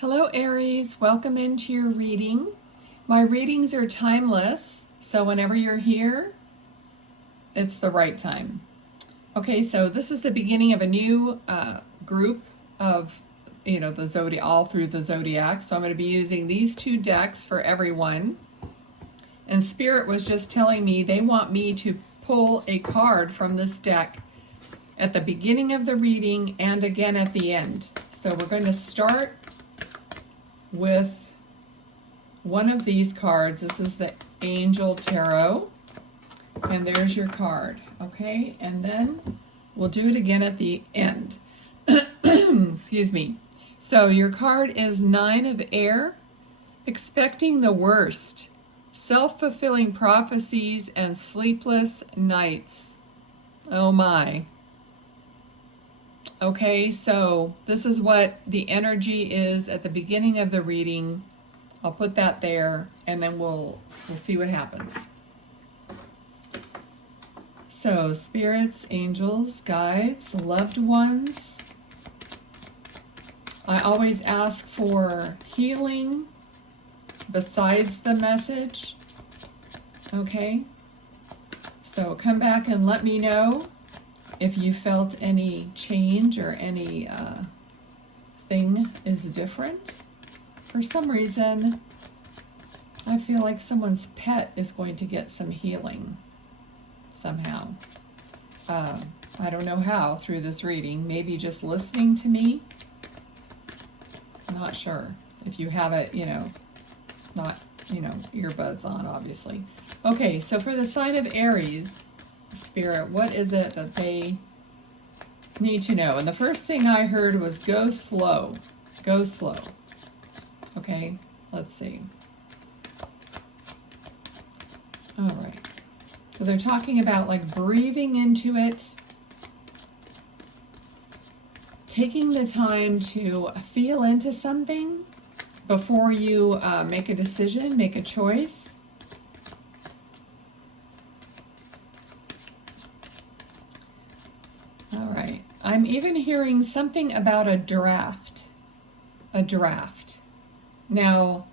Hello Aries, welcome into your reading. My readings are timeless, so whenever you're here, it's the right time. Okay, so this is the beginning of a new group of, the zodiac, all through the zodiac. So I'm going to be using these two decks for everyone. And Spirit was just telling me they want me to pull a card from this deck at the beginning of the reading and again at the end. So we're going to start with one of these cards. This is the Angel Tarot, and there's your card. Okay, and then we'll do it again at the end. Excuse me. So your card is Nine of Air, expecting the worst, self-fulfilling prophecies and sleepless nights. Oh my. Okay, so this is what the energy is at the beginning of the reading. I'll put that there, and then we'll see what happens. So, spirits, angels, guides, loved ones. I always ask for healing besides the message. Okay, so come back and let me know if you felt any change or any thing is different. For some reason, I feel like someone's pet is going to get some healing somehow. I don't know how through this reading. Maybe just listening to me. Not sure. If you have it, not, earbuds on, obviously. Okay, so for the sign of Aries, Spirit, what is it that they need to know? And the first thing I heard was go slow. Go slow. Okay, let's see. All right. So they're talking about like breathing into it, taking the time to feel into something before you make a decision, make a choice. All right. I'm even hearing something about a draft. A draft. Now,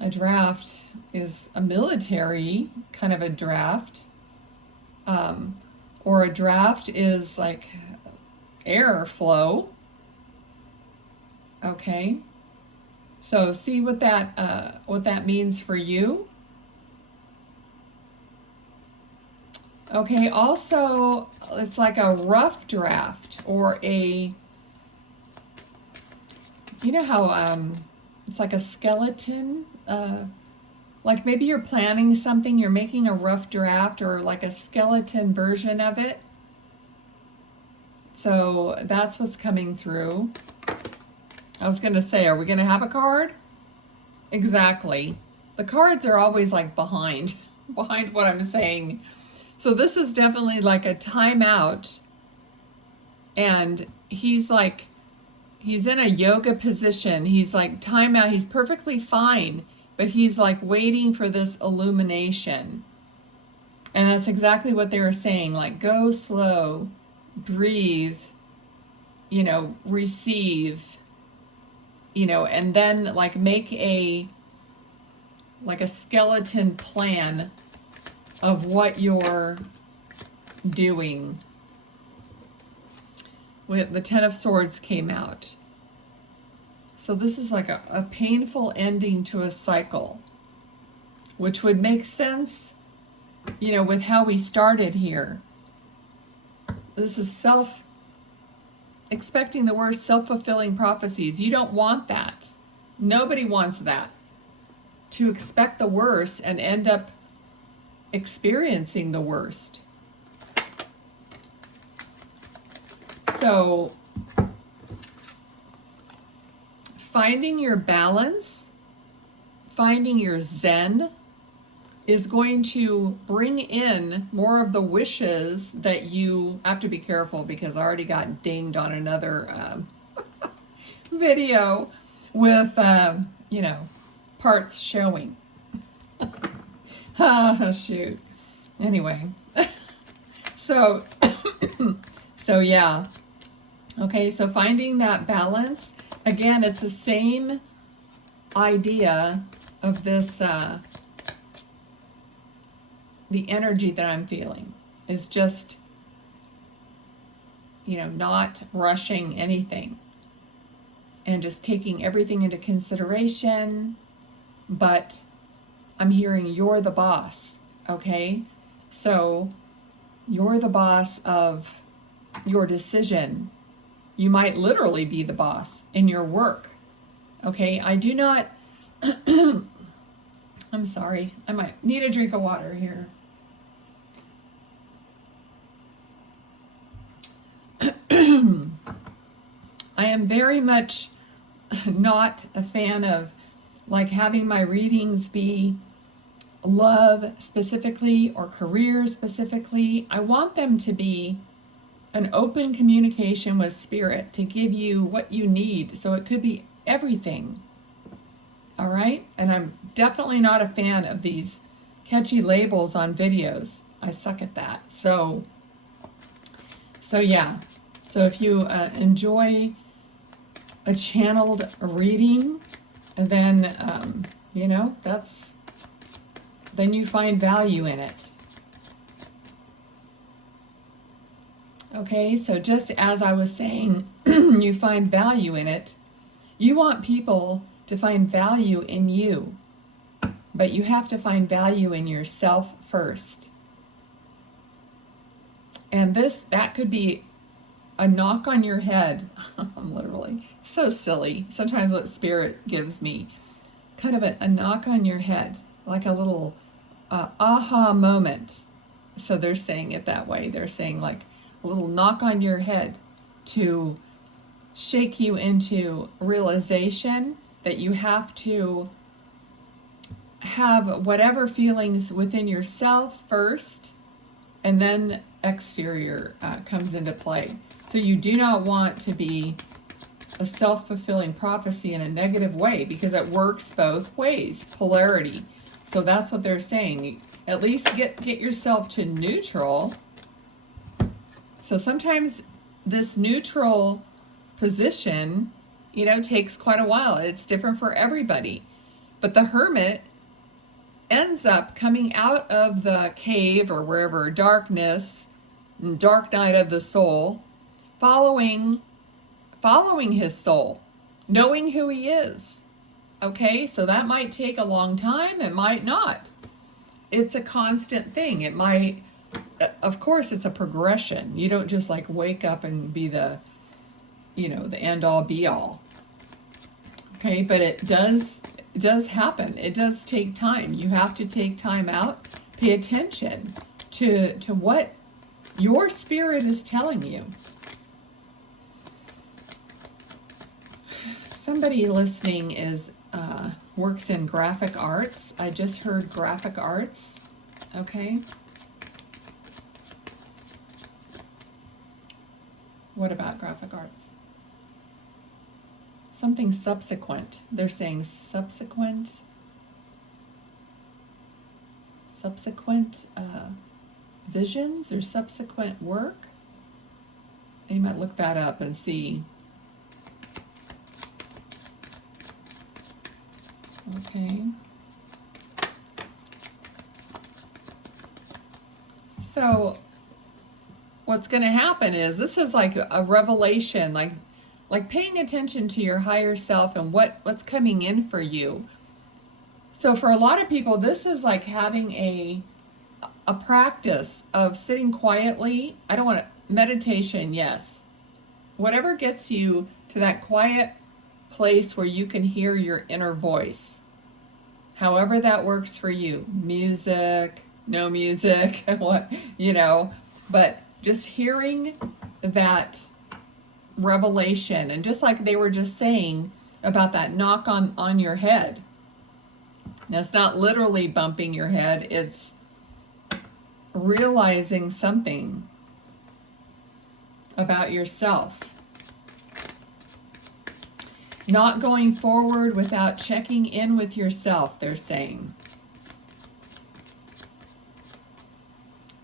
a draft is a military kind of a draft. Or a draft is like airflow. Okay. So see what that means for you. Okay, also, it's like a rough draft or you know how it's like a skeleton, like maybe you're planning something, you're making a rough draft or like a skeleton version of it. So that's what's coming through. I was going to say, are we going to have a card? Exactly. The cards are always like behind what I'm saying. So this is definitely like a timeout, and he's in a yoga position. He's like timeout. He's perfectly fine, but he's like waiting for this illumination. And that's exactly what they were saying, like go slow, breathe, receive, and then like make a skeleton plan of what you're doing. The Ten of Swords came out. So this is like a painful ending to a cycle, which would make sense, with how we started here. This is expecting the worst, self-fulfilling prophecies. You don't want that. Nobody wants that. To expect the worst and end up experiencing the worst. So finding your balance, finding your zen is going to bring in more of the wishes that you have to be careful, because I already got dinged on another video with, parts showing. Shoot. Anyway, so yeah. Okay, so finding that balance Again, it's the same idea of this, the energy that I'm feeling is just, you know, not rushing anything and just taking everything into consideration. But I'm hearing you're the boss, okay? So you're the boss of your decision. You might literally be the boss in your work, okay? I do not, I'm sorry, I might need a drink of water here. I am very much not a fan of like having my readings be love specifically or career specifically. I want them to be an open communication with spirit to give you what you need. So it could be everything. All right? And I'm definitely not a fan of these catchy labels on videos. I suck at that. So yeah. So if you enjoy a channeled reading, then, you know, then you find value in it. Okay, so just as I was saying, you find value in it. You want people to find value in you, but you have to find value in yourself first. And that could be a knock on your head. I'm literally so silly. Sometimes what spirit gives me, kind of a knock on your head, like a little aha moment. So they're saying it that way. They're saying like a little knock on your head to shake you into realization that you have to have whatever feelings within yourself first, and then exterior comes into play. So you do not want to be a self-fulfilling prophecy in a negative way, because it works both ways, polarity. So that's what they're saying. At least get yourself to neutral. So sometimes this neutral position, you know, takes quite a while. It's different for everybody. But the hermit ends up coming out of the cave or wherever, darkness, dark night of the soul, following his soul, knowing who he is. Okay, so that might take a long time, it might not. It's a constant thing. It might, of course, it's a progression. You don't just like wake up and be the, you know, the end all be all. Okay, but it does happen. It does take time. You have to take time out, pay attention to what your spirit is telling you. Somebody listening is works in graphic arts. I just heard graphic arts. Okay. What about graphic arts? Something subsequent. They're saying subsequent visions or subsequent work. You might look that up and see. Okay. So what's going to happen is this is like a revelation, like paying attention to your higher self and what's coming in for you. So for a lot of people, this is like having a practice of sitting quietly. I don't want to, meditation, yes. Whatever gets you to that quiet place where you can hear your inner voice. However that works for you. Music, no music, what, you know, but just hearing that revelation, and just like they were just saying about that knock on your head. That's not literally bumping your head, it's realizing something about yourself. Not going forward without checking in with yourself, they're saying.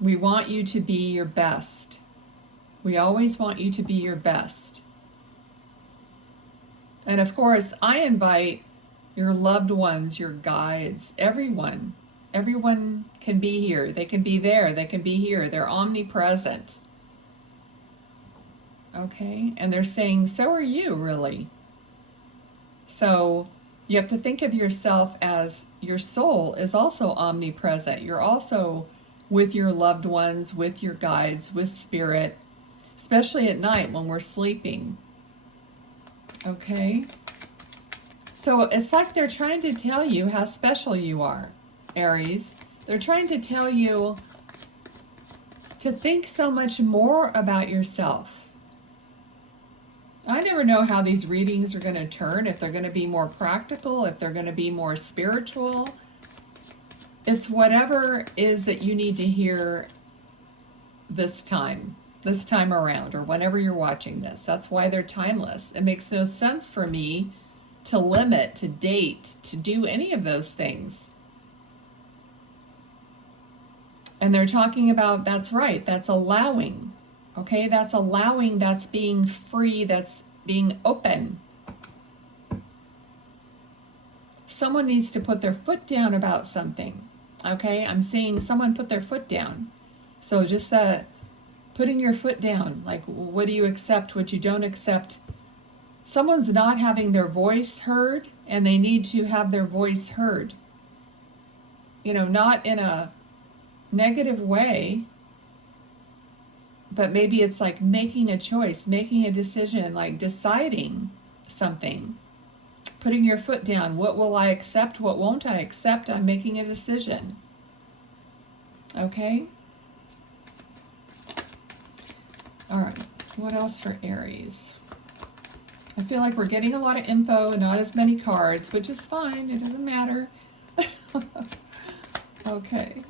We want you to be your best. We always want you to be your best. And of course, I invite your loved ones, your guides, everyone. Everyone can be here. They can be there. They can be here. They're omnipresent. Okay? And they're saying, so are you, really. So you have to think of yourself as your soul is also omnipresent. You're also with your loved ones, with your guides, with spirit, especially at night when we're sleeping. Okay? So it's like they're trying to tell you how special you are, Aries. They're trying to tell you to think so much more about yourself. I never know how these readings are going to turn, if they're going to be more practical, if they're going to be more spiritual. It's whatever is that you need to hear this time around, or whenever you're watching this. That's why they're timeless. It makes no sense for me to limit, to date, to do any of those things. And they're talking about, that's right, that's allowing. Okay, that's allowing, that's being free, that's being open. Someone needs to put their foot down about something. Okay, I'm seeing someone put their foot down. So just putting your foot down, like what do you accept, what you don't accept. Someone's not having their voice heard, and they need to have their voice heard. You know, not in a negative way, but maybe it's like making a choice, making a decision, like deciding something. Putting your foot down. What will I accept? What won't I accept? I'm making a decision. Okay? All right. What else for Aries? I feel like we're getting a lot of info, not as many cards, which is fine. It doesn't matter. Okay.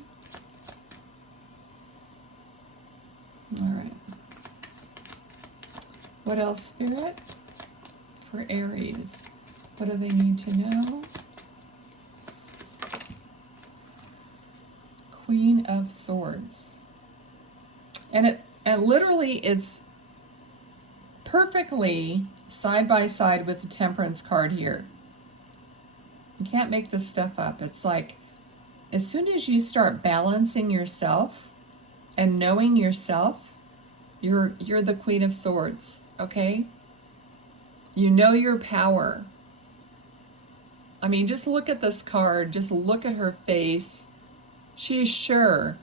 All right. What else, Spirit? For Aries. What do they need to know? Queen of Swords. And it literally is perfectly side by side with the Temperance card here. You can't make this stuff up. It's like, as soon as you start balancing yourself and knowing yourself, you're the Queen of Swords, okay? You know your power. I mean, just look at this card. Just look at her face. She's sure.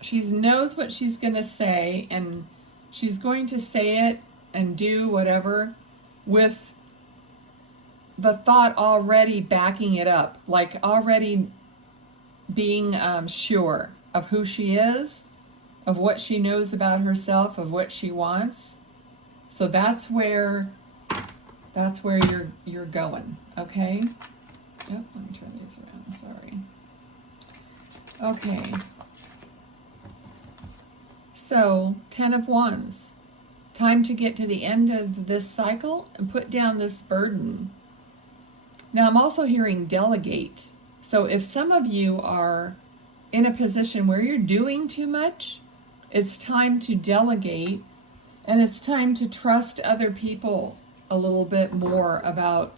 She knows what she's going to say, and she's going to say it and do whatever with the thought already backing it up, like already being sure of who she is, of what she knows about herself, of what she wants. So that's where you're going, okay? Yep, let me turn these around, sorry. Okay. So, 10 of Wands. Time to get to the end of this cycle and put down this burden. Now, I'm also hearing delegate. So if some of you are in a position where you're doing too much, it's time to delegate, and it's time to trust other people a little bit more about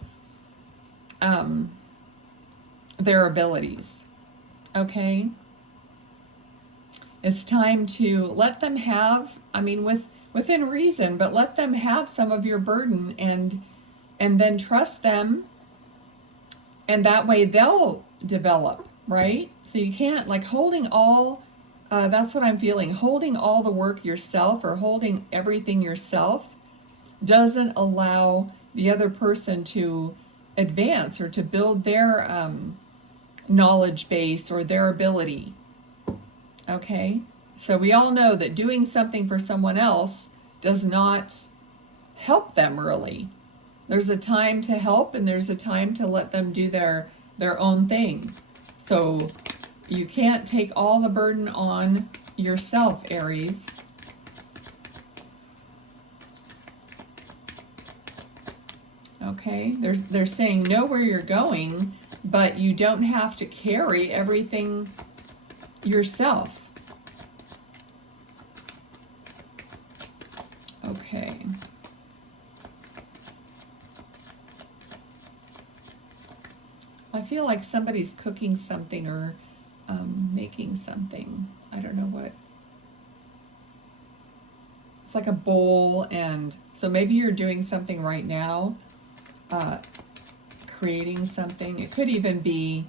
their abilities. Okay? It's time to let them have, I mean, within reason, but let them have some of your burden, and then trust them, and that way they'll develop, right? So you can't, like, holding all, that's what I'm feeling, holding all the work yourself, or holding everything yourself, doesn't allow the other person to advance or to build their knowledge base or their ability. Okay? So we all know that doing something for someone else does not help them, really. There's a time to help, and there's a time to let them do their own thing. So you can't take all the burden on yourself, Aries. Okay, they're saying know where you're going, but you don't have to carry everything yourself. Okay. I feel like somebody's cooking something or making something. I don't know what. It's like a bowl, and so maybe you're doing something right now, creating something. It could even be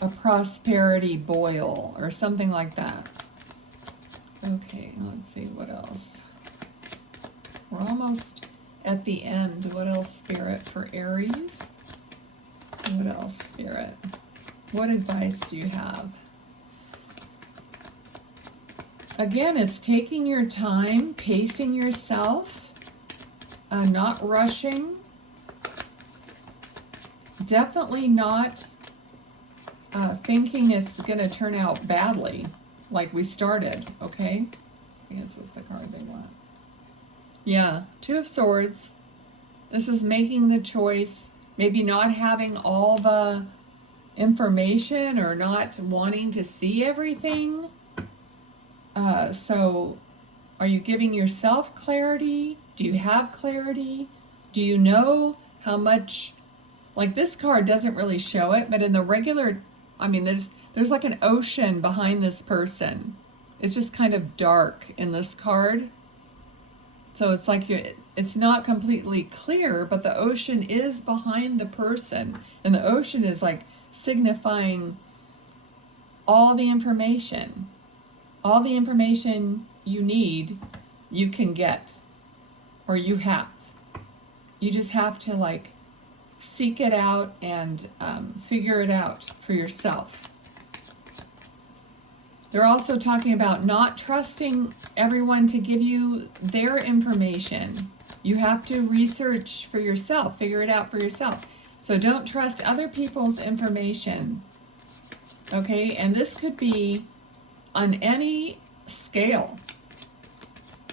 a prosperity boil or something like that. Okay, let's see what else. We're almost at the end. What else, Spirit, for Aries? What else, Spirit? What advice do you have? Again, it's taking your time, pacing yourself, not rushing. Definitely not thinking it's going to turn out badly like we started, okay? I think this is the card they want. Yeah, Two of Swords. This is making the choice, maybe not having all the information or not wanting to see everything. So are you giving yourself clarity? Do you have clarity? Do you know how much, like this card doesn't really show it, but in the regular, I mean, there's like an ocean behind this person. It's just kind of dark in this card. So it's like it's not completely clear, but the ocean is behind the person. And the ocean is like signifying all the information. All the information you need, you can get, or you have. You just have to like seek it out and figure it out for yourself. They're also talking about not trusting everyone to give you their information. You have to research for yourself, figure it out for yourself. So don't trust other people's information. Okay, and this could be on any scale.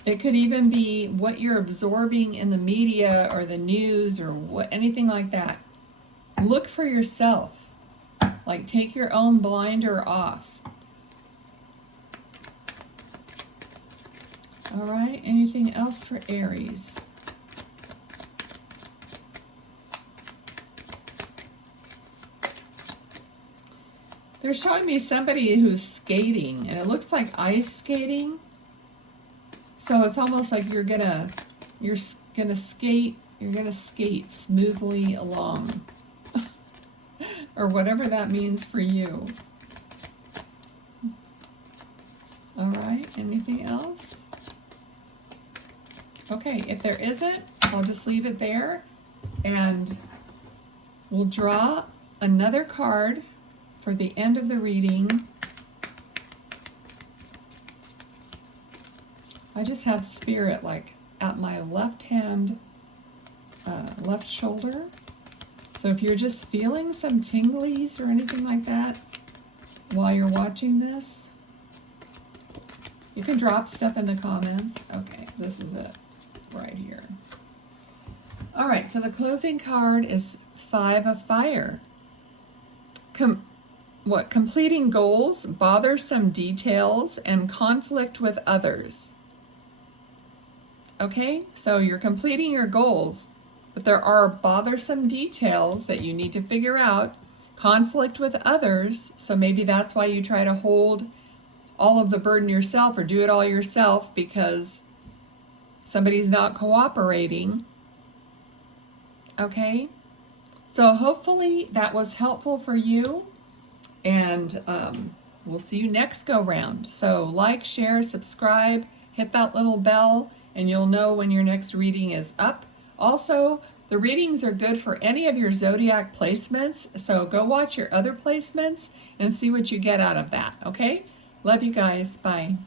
It could even be what you're absorbing in the media or the news or anything like that. Look for yourself. Like take your own blinder off. All right, anything else for Aries? They're showing me somebody who's skating, and it looks like ice skating. So it's almost like you're gonna skate smoothly along. Or whatever that means for you. All right, anything else? Okay, if there isn't, I'll just leave it there, and we'll draw another card for the end of the reading. I just have Spirit like at my left hand, left shoulder. So if you're just feeling some tinglies or anything like that while you're watching this, you can drop stuff in the comments. Okay, this is it right here. All right, so the closing card is Five of Fire. Completing goals, bothersome details, and conflict with others. Okay, so you're completing your goals, but there are bothersome details that you need to figure out, conflict with others, so maybe that's why you try to hold all of the burden yourself or do it all yourself because somebody's not cooperating. Okay, so hopefully that was helpful for you. And we'll see you next go round. So like, share, subscribe, hit that little bell, and you'll know when your next reading is up. Also, the readings are good for any of your zodiac placements. So go watch your other placements and see what you get out of that, okay? Love you guys. Bye.